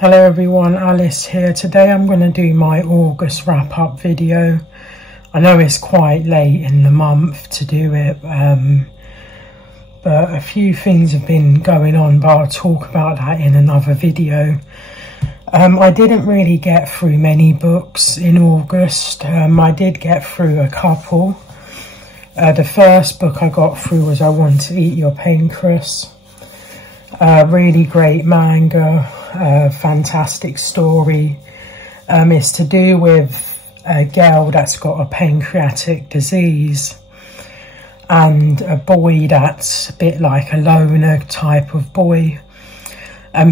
Hello everyone, Alice here. Today I'm going to do my August wrap-up video. I know it's quite late in the month to do it, but a few things have been going on, but I'll talk about that in another video. I didn't really get through many books in August. I did get through a couple. The first book I got through was I Want to Eat Your Pancreas. Really great manga, fantastic story. It's to do with a girl that's got a pancreatic disease and a boy that's a bit like a loner type of boy.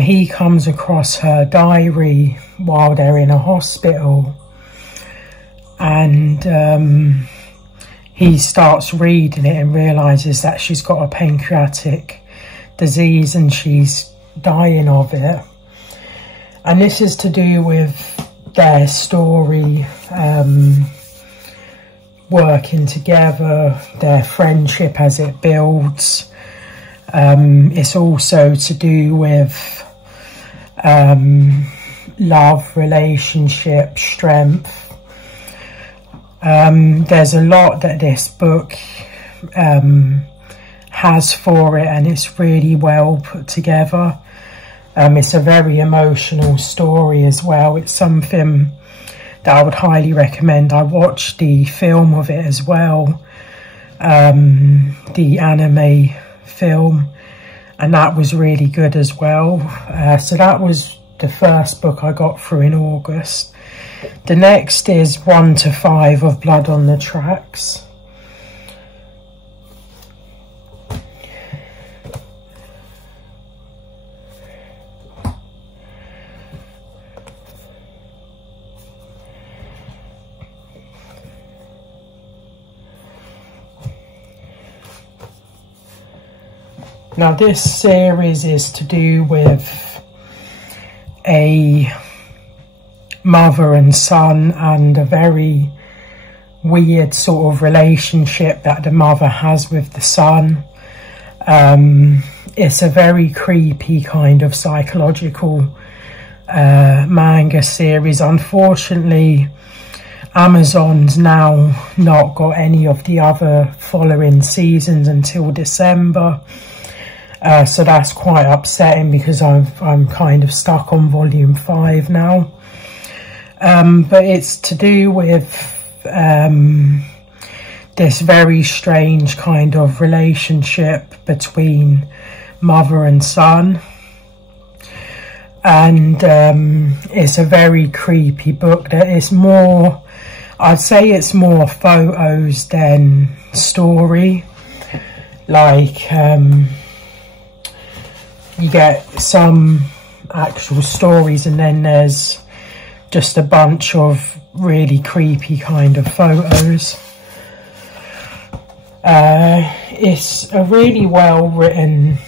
He comes across her diary while they're in a hospital, and he starts reading it and realises that she's got a pancreatic disease and she's dying of it. And this is to do with their story, working together, their friendship as it builds. It's also to do with love, relationship, strength. There's a lot that this book has for it, and it's really well put together. It's a very emotional story as well. It's something that I would highly recommend. I watched the film of it as well, the anime film, and that was really good as well. So that was the first book I got through in August. The next is 1 to 5 of Blood on the Tracks. Now this series is to do with a mother and son, and a very weird sort of relationship that the mother has with the son. It's a very creepy kind of psychological manga series. Unfortunately, Amazon's now not got any of the other following seasons until December. So that's quite upsetting because I'm kind of stuck on volume 5 now. But it's to do with this very strange kind of relationship between mother and son. And it's a very creepy book. That is more, I'd say it's more photos than story. Like, you get some actual stories, and then there's just a bunch of really creepy kind of photos. It's a really well written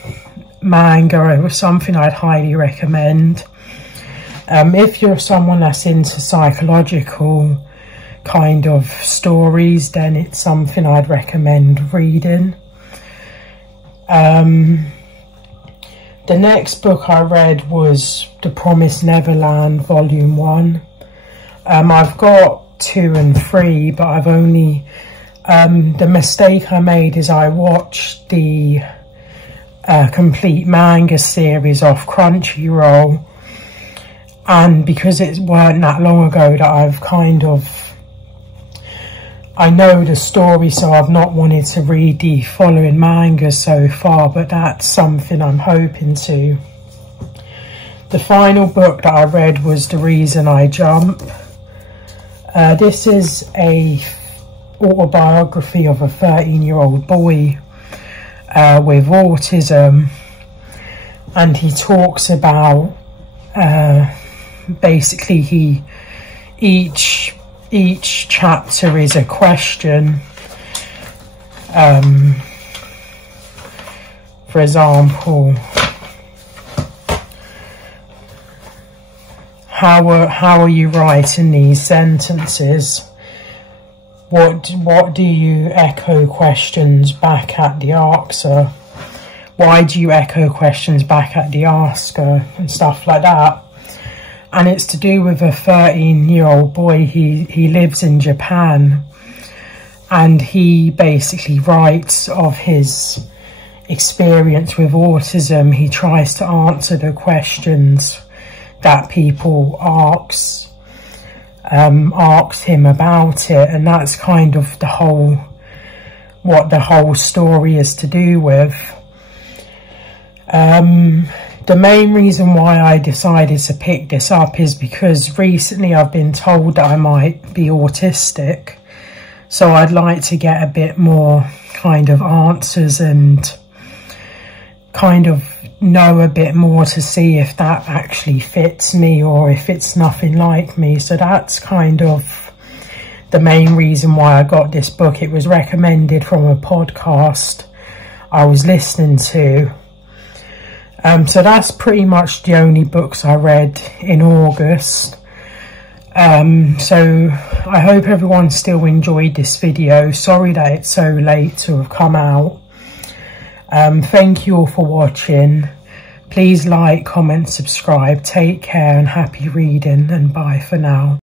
manga. It was something I'd highly recommend. If you're someone that's into psychological kind of stories, then it's something I'd recommend reading. The next book I read was The Promised Neverland Volume 1. I've got 2 and 3, but I've only... the mistake I made is I watched the complete manga series off Crunchyroll, and because it weren't that long ago that I've kind of... I know the story, so I've not wanted to read the following manga so far, but that's something I'm hoping to. The final book that I read was The Reason I Jump. This is a autobiography of a 13-year-old boy with autism, and he talks about basically each chapter is a question. For example, how are you writing these sentences? What do you echo questions back at the asker? Why do you echo questions back at the asker? And stuff like that. and it's to do with a 13-year-old boy. He lives in Japan, and he basically writes of his experience with autism. He tries to answer the questions that people ask him about it, and that's kind of what the whole story is to do with. The main reason why I decided to pick this up is because recently I've been told that I might be autistic, so I'd like to get a bit more kind of answers and kind of know a bit more to see if that actually fits me or if it's nothing like me. So that's kind of the main reason why I got this book. It was recommended from a podcast I was listening to. So that's pretty much the only books I read in August. So I hope everyone still enjoyed this video. Sorry that it's so late to have come out. Thank you all for watching. Please like, comment, subscribe. Take care and happy reading, and bye for now.